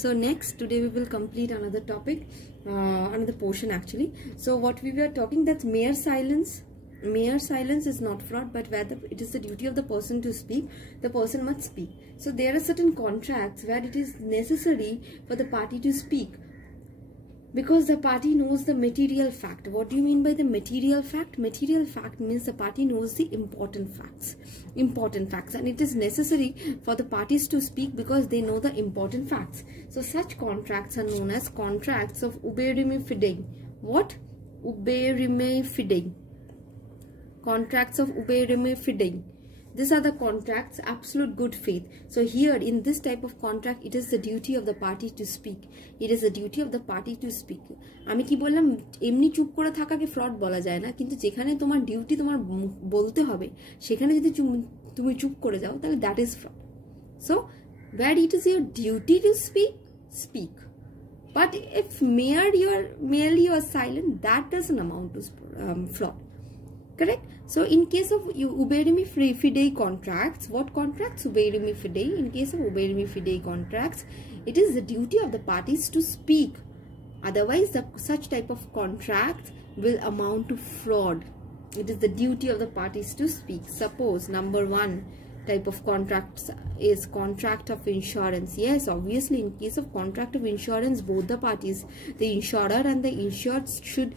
So next, today we will complete another topic, another portion actually. So what we were talking, that mere silence is not fraud, but whether it is the duty of the person to speak, the person must speak. So there are certain contracts where it is necessary for the party to speak, because the party knows the material fact. What do you mean by the material fact? Material fact means the party knows the important facts, and it is necessary for the parties to speak because they know the important facts. So such contracts are known as contracts of uberrime fidei. What? Uberrime fidei. Contracts of uberrime fidei. These are the contracts, absolute good faith. So here in this type of contract, it is the duty of the party to speak. It is the duty of the party to speak. আমি কি বললাম, এমনি চুপ করে থাকাকে fraud বলা যায় না, কিন্তু যেখানে তোমার ডিউটি তোমার বলতে হবে সেখানে যদি তুমি চুপ করে যাও তাহলে that is fraud. So where it is your duty to speak, speak. But if merely you are silent, that doesn't amount to fraud. Correct? So in case of uberrime fidei contracts, what contracts? Uberrime fidei. In case of uberrime fidei contracts, it is the duty of the parties to speak. Otherwise, such type of contracts will amount to fraud. It is the duty of the parties to speak. Suppose number one type of contracts is contract of insurance. Yes, obviously in case of contract of insurance, both the parties, the insurer and the insured, should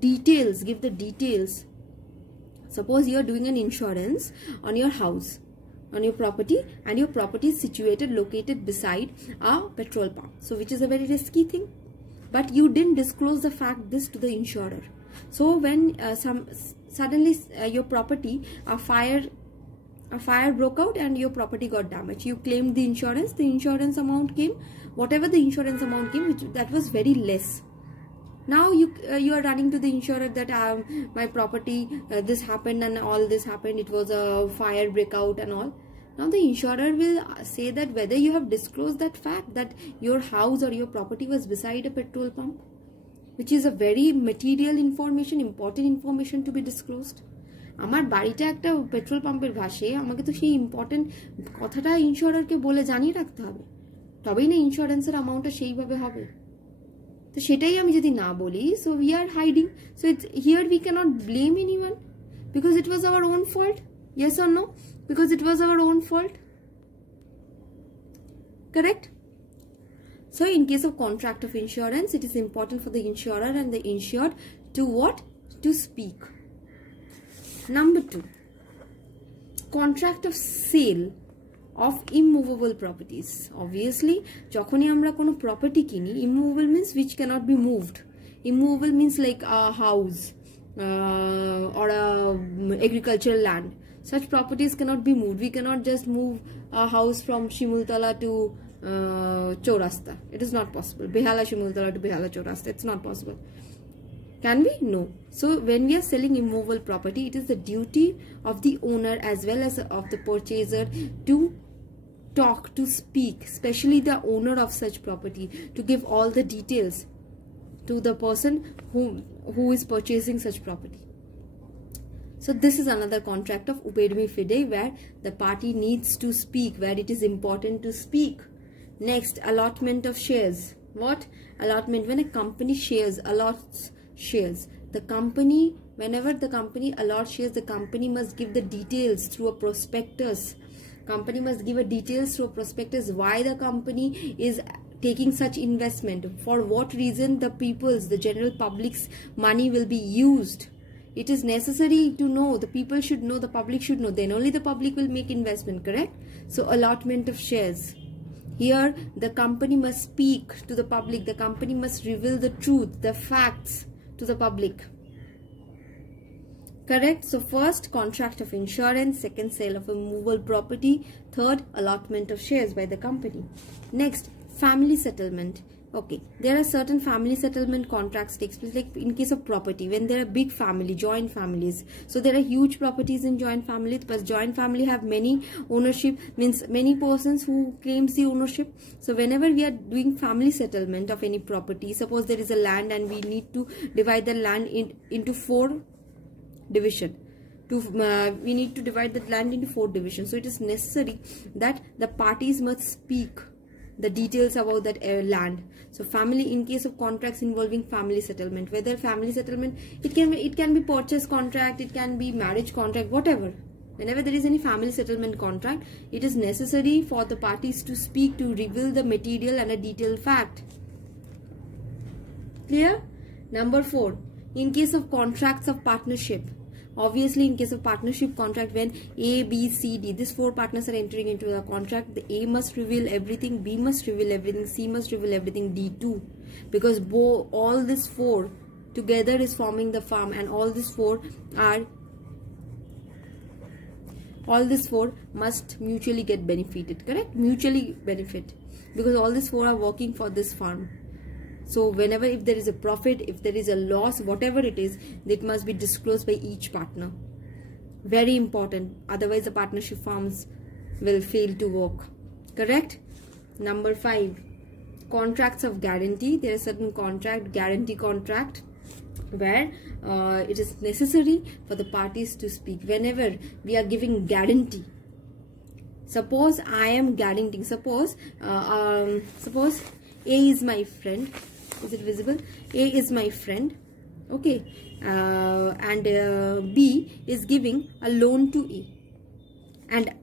give the details. Suppose you are doing an insurance on your house, on your property, and your property is located beside a petrol pump. So which is a very risky thing. But you didn't disclose the fact this to the insurer. So when suddenly your property, a fire broke out and your property got damaged. You claimed the insurance amount came, whatever the insurance amount came, that was very less. Now you are running to the insurer that my property, this happened and all this happened, it was a fire breakout and all. Now the insurer will say that whether you have disclosed that fact that your house or your property was beside a petrol pump, which is a very material information, important information to be disclosed. আমার বাড়িটা একটা petrol পাম্পের ভাষে, আমাকে তো সেই important কথাটা ইন্স্যুরারকে বলে জানিয়ে রাখতে হবে, তবেই না ইন্স্যুরেন্সের অ্যামাউন্টটা সেইভাবে হবে। তো সেটাই আমি যদি না বলি, so we are hiding. So it's here we cannot blame anyone because it was our own fault. Yes or no? Because it was our own fault. Correct? So in case of contract of insurance, it is important for the insurer and the insured to what? To speak. Number two, contract of sale of immovable properties. Obviously, যখনই আমরা কোনো property কিনি, immovable means which cannot be moved. Immovable means like a house or a agricultural land. Such properties cannot be moved. We cannot just move a house from Shimultala to Chaurasta. It is not possible. Behala Shimultala to Behala Chaurasta. It's not possible. Can we? No. So when we are selling immovable property, it is the duty of the owner as well as of the purchaser to talk, to speak, especially the owner of such property, to give all the details to the person who is purchasing such property. So this is another contract of uberrime fidei where the party needs to speak, where it is important to speak. Next, allotment of shares. What? Allotment. When a company allots shares, the company, whenever the company allots shares, the company must give the details through a prospectus. Company must give a details through a prospectus why the company is taking such investment, for what reason the general public's money will be used. It is necessary to know, the people should know, the public should know, then only the public will make investment, correct? So allotment of shares. Here the company must speak to the public, the company must reveal the truth, the facts to the public. Correct? So first, contract of insurance. Second, sale of a movable property. Third, allotment of shares by the company. Next, family settlement. Okay, there are certain family settlement contracts takes place, like in case of property, when there are big family, joint families. So there are huge properties in joint families, but joint family have many ownership, means many persons who claims the ownership. So whenever we are doing family settlement of any property, suppose there is a land and we need to divide the land into 4 division. We need to divide the land into 4 divisions. So it is necessary that the parties must speak the details about that land. So family, in case of contracts involving family settlement, whether family settlement, it can be purchase contract, it can be marriage contract, whatever. Whenever there is any family settlement contract, it is necessary for the parties to speak to reveal the material and a detailed fact. Clear? Number 4, in case of contracts of partnership. Obviously, in case of partnership contract, when A, B, C, D, these 4 partners are entering into a contract, the A must reveal everything, B must reveal everything, C must reveal everything, D too. Because all these 4 together is forming the firm, and all these 4 must mutually get benefited, correct? Mutually benefit, because all these 4 are working for this firm. So whenever, if there is a profit, if there is a loss, whatever it is, it must be disclosed by each partner. Very important. Otherwise the partnership firms will fail to work. Correct? Number 5, contracts of guarantee. There is certain contract, guarantee contract, where it is necessary for the parties to speak. Whenever we are giving guarantee, suppose I am guaranteeing, suppose A is my friend. Is it visible? A is my friend, okay, and B is giving a loan to A, and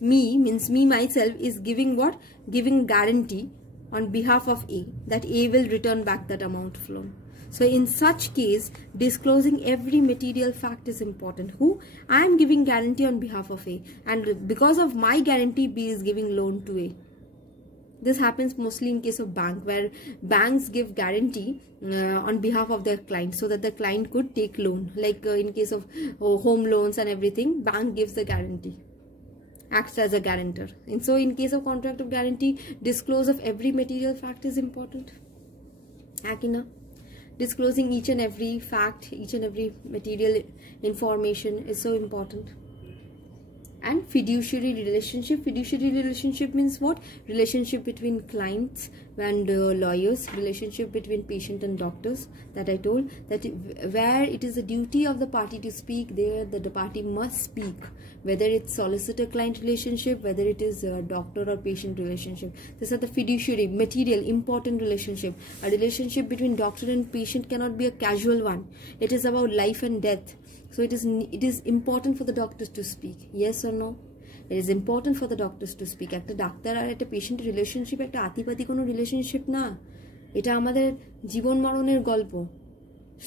me myself is giving what? Giving guarantee on behalf of A that A will return back that amount of loan. So in such case, disclosing every material fact is important. Who? I am giving guarantee on behalf of A, and because of my guarantee, B is giving loan to A. This happens mostly in case of bank, where banks give guarantee on behalf of their client so that the client could take loan. Like in case of home loans and everything, bank gives the guarantee, acts as a guarantor. And so in case of contract of guarantee, disclose of every material fact is important. Akina, disclosing each and every fact, each and every material information is so important. And fiduciary relationship. Fiduciary relationship means what? Relationship between clients and lawyers, relationship between patient and doctors, that I told, that where it is the duty of the party to speak, there the party must speak, whether it's solicitor client relationship, whether it is a doctor or patient relationship. These are the fiduciary, material, important relationship. A relationship between doctor and patient cannot be a casual one. It is about life and death. So it is important for the doctors to speak. Yes or no? It is important for the doctors to speak. Ekta doctor আর একটা patient relationship একটা আতিপাতি কোনো relationship না, এটা আমাদের জীবন মরণের গল্প।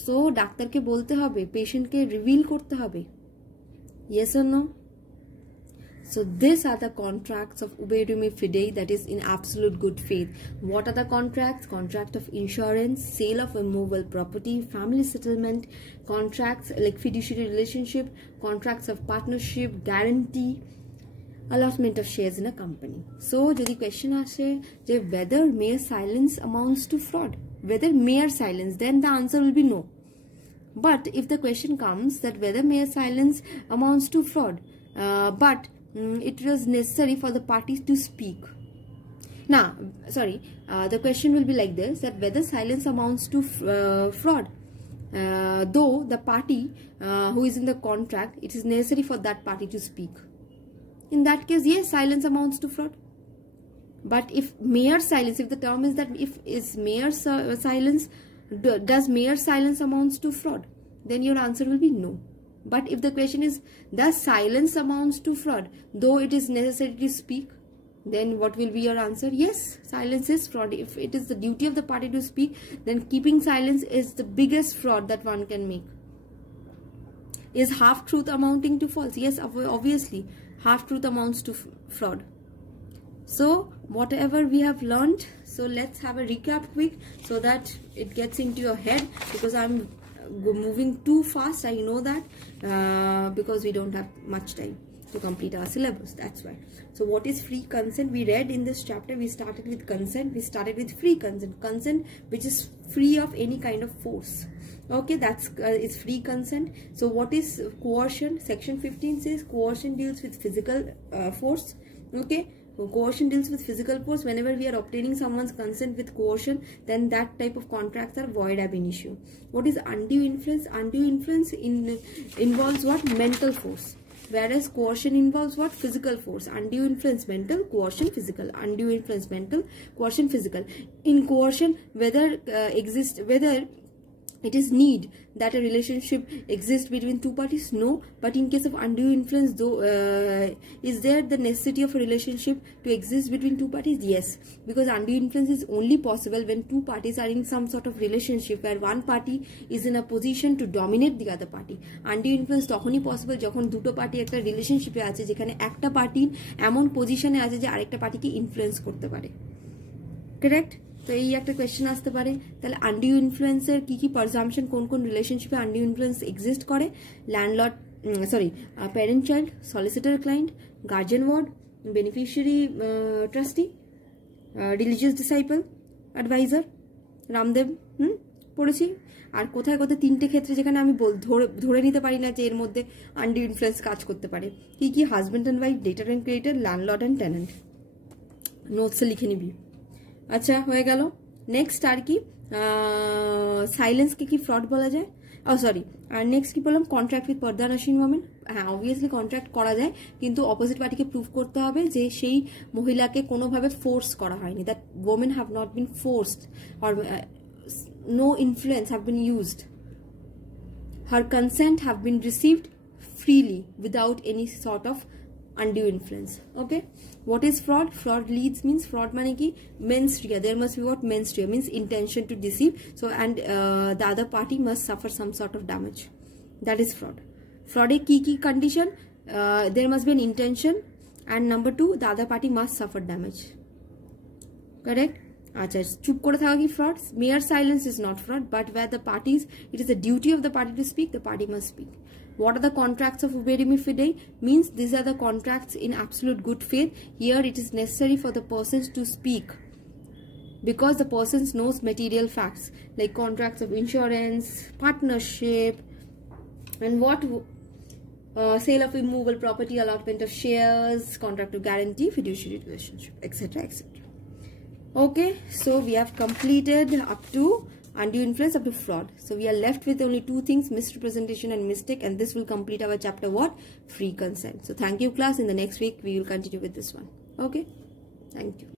So ডাক্তারকে বলতে হবে, পেশেন্টকে রিভিল করতে হবে। Yes or no? So these are the contracts of Uberumi Fidei, that is in absolute good faith. What are the contracts? Contract of insurance, sale of immovable property, family settlement, contracts like fiduciary relationship, contracts of partnership, guarantee, allotment of shares in a company. So the question asks whether mere silence amounts to fraud, whether mere silence, then the answer will be no. But if the question comes that whether mere silence amounts to fraud, but it was necessary for the parties to speak. Now, the question will be like this, that whether silence amounts to fraud, though the party who is in the contract, it is necessary for that party to speak. In that case, yes, silence amounts to fraud. But if mere silence, if the term is that if is mere silence, does mere silence amounts to fraud, then your answer will be no. But if the question is, does silence amounts to fraud, though it is necessary to speak, then what will be your answer? Yes, silence is fraud. If it is the duty of the party to speak, then keeping silence is the biggest fraud that one can make. Is half-truth amounting to false? Yes, obviously, half-truth amounts to fraud. So, whatever we have learned, so let's have a recap quick so that it gets into your head, because I'm moving too fast, I know that, because we don't have much time to complete our syllabus, that's why. So what is free consent? We read in this chapter, we started with consent, we started with free consent, consent which is free of any kind of force. Okay, that's it's free consent. So what is coercion? Section 15 says coercion deals with physical force. Okay, coercion deals with physical force. Whenever we are obtaining someone's consent with coercion, then that type of contracts are void ab initio. What is undue influence? Undue influence involves what? Mental force. whereas coercion involves what? Physical force. Undue influence mental, coercion physical. Undue influence mental, coercion physical. In coercion, whether it is need that a relationship exists between two parties? No. But in case of undue influence, though, is there the necessity of a relationship to exist between two parties? Yes. Because undue influence is only possible when two parties are in some sort of relationship where one party is in a position to dominate the other party. Undue influence তখনই possible যখন দুটো party একটা রিলেশনশিপে আছে যেখানে একটা party এমন পজিশনে আছে যে আরেকটা পার্টিকে ইনফ্লুয়েন্স করতে পারে। কারেক্ট? তো এই একটা কোয়েশ্চেন আসতে পারে। তাহলে আনডিউ ইনফ্লুয়েন্সের কি কি পারজাম্পশন, কোন কোন রিলেশনশিপে আনডিউ ইনফ্লুয়েন্স এক্সিস্ট করে? Landlord parent child, solicitor client, guardian ward, beneficiary trustee, religious disciple, adviser, Ramdev পড়েছি। আর কোথায় কোথায় তিনটে ক্ষেত্রে যেখানে আমি ধরে নিতে পারি না যে এর মধ্যে আনডিউ ইনফ্লুয়েন্স কাজ করতে পারে। কি কি? Husband and wife, debtor and creditor, landlord and tenant. নোটসে লিখে নিবি। আচ্ছা, হয়ে গেল। নেক্সট আর কি? সাইলেন্সকে কি ফ্রড বলা যায়? সরি, আর নেক্সট কি বললাম? কন্ট্রাক্ট উইথ পর্দানাসীন ওমেন। হ্যাঁ, অবভিয়াসলি কন্ট্রাক্ট করা যায়, কিন্তু অপোজিট পার্টিকে প্রুভ করতে হবে যে সেই মহিলাকে কোনোভাবে ফোর্স করা হয়নি, that women have not been forced or no influence have been used, her consent have been received freely without any sort of undue influence. Okay, what is fraud? Fraud leads means fraud mane ki menstruation. There must be what? Menstruation means intention to deceive. So and the other party must suffer some sort of damage. That is fraud. Fraud e ki condition? There must be an intention, and number 2, the other party must suffer damage. Correct? আচ্ছা, চুপ করে থাকা কি fraud? Mere silence is not fraud, but where the parties, it is the duty of the party to speak, the party must speak. What are the contracts of verimi fidei? Means these are the contracts in absolute good faith. Here it is necessary for the persons to speak because the persons knows material facts like contracts of insurance, partnership, and what sale of immovable property, allotment of shares, contract of guarantee, fiduciary relationship, etc., etc. Okay, so we have completed up to undue influence, up to fraud. So we are left with only 2 things, misrepresentation and mistake, and this will complete our chapter what? Free consent. So thank you class. In the next week we will continue with this one. Okay, thank you.